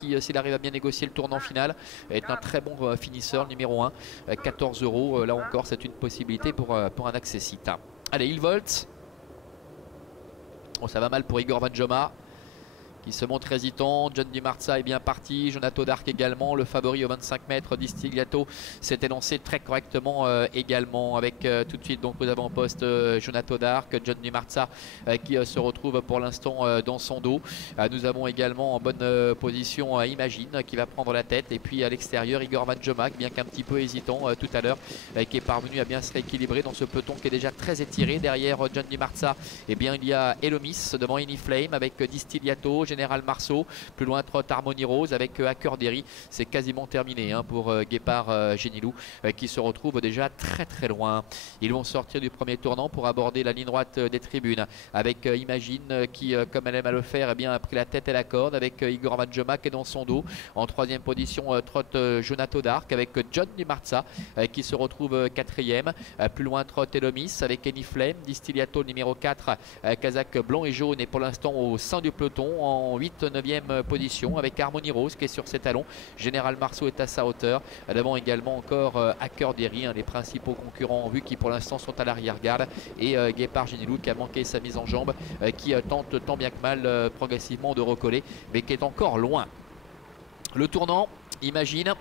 qui, s'il arrive à bien négocier le tournant final, est un très bon finisseur, numéro 1. 14 €, là encore, c'est une possibilité pour un accessite. Allez, il volte. Oh, ça va mal pour Igor Vanjoma, qui se montre hésitant. John Di Marza est bien parti, Jonato Dark également, le favori au 25 mètres. Distigliato s'était lancé très correctement également, avec tout de suite, donc nous avons en poste Jonato Dark, John Di Marza qui se retrouve pour l'instant dans son dos. Nous avons également en bonne position Imagine qui va prendre la tête, et puis à l'extérieur Igor Vanjoma, bien qu'un petit peu hésitant tout à l'heure, qui est parvenu à bien se rééquilibrer dans ce peloton qui est déjà très étiré. Derrière John Di Marza, eh bien, il y a Elomis devant Anyflame avec Distigliato, Général Marceau, plus loin Trot Harmony Rose avec Hacker-Derry. C'est quasiment terminé pour Guépard Génilou qui se retrouve déjà très loin. Ils vont sortir du premier tournant pour aborder la ligne droite des tribunes avec Imagine qui, comme elle aime à le faire, eh bien, a pris la tête et la corde avec Igor Vanjoma qui est dans son dos. En troisième position, Trot Jonato Dark avec John Di Marza qui se retrouve quatrième. Plus loin Trot Elomis avec Anyflame, Distigliato numéro 4, casaque blanc et jaune, et pour l'instant au sein du peloton en 8-9e position avec Harmony Rose qui est sur ses talons. Général Marceau est à sa hauteur. Devant également encore Hacker-Derry, les principaux concurrents en vue qui pour l'instant sont à l'arrière-garde, et Guépard Génilou qui a manqué sa mise en jambe, qui tente tant bien que mal progressivement de recoller, mais qui est encore loin. Le tournant, Imagine,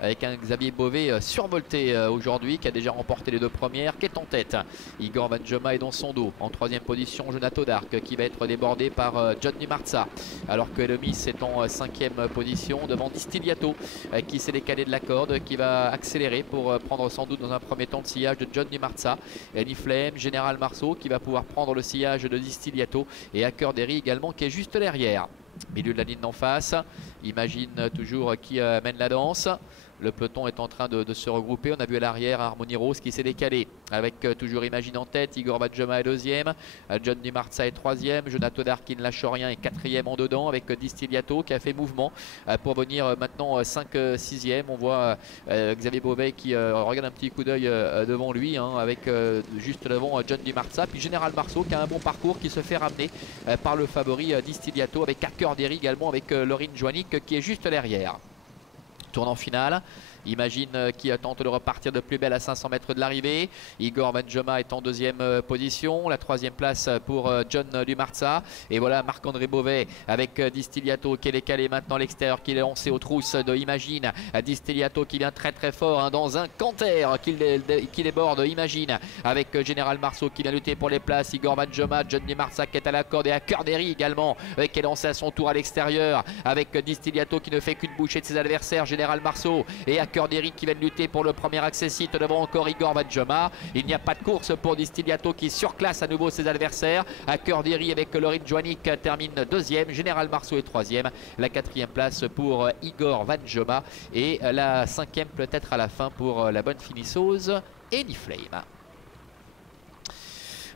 avec un Xavier Beauvais survolté aujourd'hui, qui a déjà remporté les deux premières, qui est en tête. Igor Vanjoma est dans son dos. En troisième position, Jonato Dark qui va être débordé par John Di Marza, alors que Elomis est en cinquième position devant Distigliato qui s'est décalé de la corde, qui va accélérer pour prendre sans doute dans un premier temps le sillage de John Di Marza. Anyflame, Général Marceau qui va pouvoir prendre le sillage de Distigliato, et Hacker-Derry également qui est juste derrière. Milieu de la ligne d'en face, Imagine toujours qui mène la danse. Le peloton est en train de se regrouper. On a vu à l'arrière Harmony Rose qui s'est décalé avec toujours Imagine en tête. Igor Vanjoma est deuxième, John Di Marza est troisième, Jonato Dark qui ne lâche rien est quatrième en dedans, avec Distigliato qui a fait mouvement pour venir maintenant 5-6e. On voit Xavier Beauvais qui regarde un petit coup d'œil devant lui, avec juste devant John Di Marza. Puis Général Marceau qui a un bon parcours, qui se fait ramener par le favori Distigliato, avec Hacker-Derry également, avec Laurine Joannick qui est juste derrière. Tournant final, Imagine qui tente de repartir de plus belle à 500 mètres de l'arrivée. Igor Vanjoma est en deuxième position. La troisième place pour John Di Marza. Et voilà Marc-André Beauvais avec Distigliato qui est décalé maintenant à l'extérieur, qui est lancé aux trousses de Imagine. Distigliato qui vient très fort dans un canter qui déborde Imagine, avec Général Marceau qui vient lutter pour les places. Igor Vanjoma, John Di Marza qui est à la corde, et Hacker-Derry également qui est lancé à son tour à l'extérieur, avec Distigliato qui ne fait qu'une bouchée de ses adversaires, Général Marceau et Hacker-Derry qui viennent lutter pour le premier accessite devant encore Igor Vanjoma. Il n'y a pas de course pour Distigliato qui surclasse à nouveau ses adversaires. Hacker-Derry avec Laurine Joannick termine deuxième, Général Marceau est troisième. La quatrième place pour Igor Vanjoma, et la cinquième peut-être à la fin pour la bonne finisseuse Anyflame.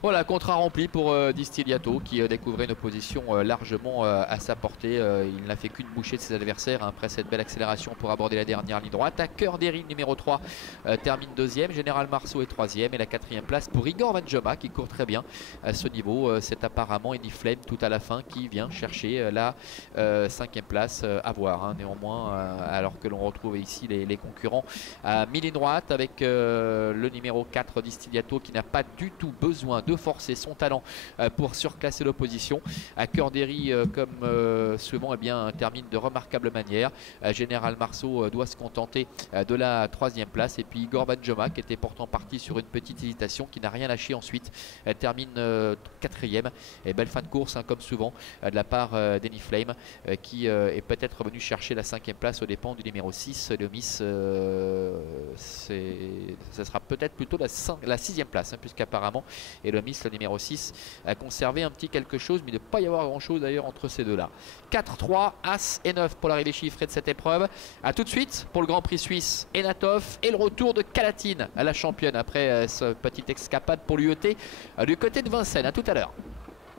Voilà, contrat rempli pour Distigliato qui découvrait une position largement à sa portée. Il n'a fait qu'une bouchée de ses adversaires après cette belle accélération pour aborder la dernière ligne droite. Hacker-Derry numéro 3 termine deuxième, Général Marceau est troisième, et la quatrième place pour Igor Vanjoma qui court très bien à ce niveau. C'est apparemment Anyflame tout à la fin qui vient chercher la cinquième place à voir, néanmoins, alors que l'on retrouve ici les concurrents à mi-ligne droite, avec le numéro 4 Distigliato qui n'a pas du tout besoin de forcer son talent pour surclasser l'opposition. Hacker-Derry comme souvent termine de remarquable manière. Général Marceau doit se contenter de la troisième place, et puis Igor Vanjoma qui était pourtant parti sur une petite hésitation, qui n'a rien lâché ensuite, termine quatrième. Et belle fin de course comme souvent de la part d'Anyflame qui est peut-être venu chercher la cinquième place aux dépens du numéro 6 Elomis. Ça sera peut-être plutôt la sixième place, puisqu'apparemment Elomis, le numéro 6, a conservé un petit quelque chose, mais il ne peut pas y avoir grand chose d'ailleurs entre ces deux là. 4, 3, As et 9 pour l'arrivée chiffrée de cette épreuve. A tout de suite pour le Grand Prix suisse Enatov, et le retour de Calatine à la championne après ce petite escapade pour l'UET du côté de Vincennes. A tout à l'heure.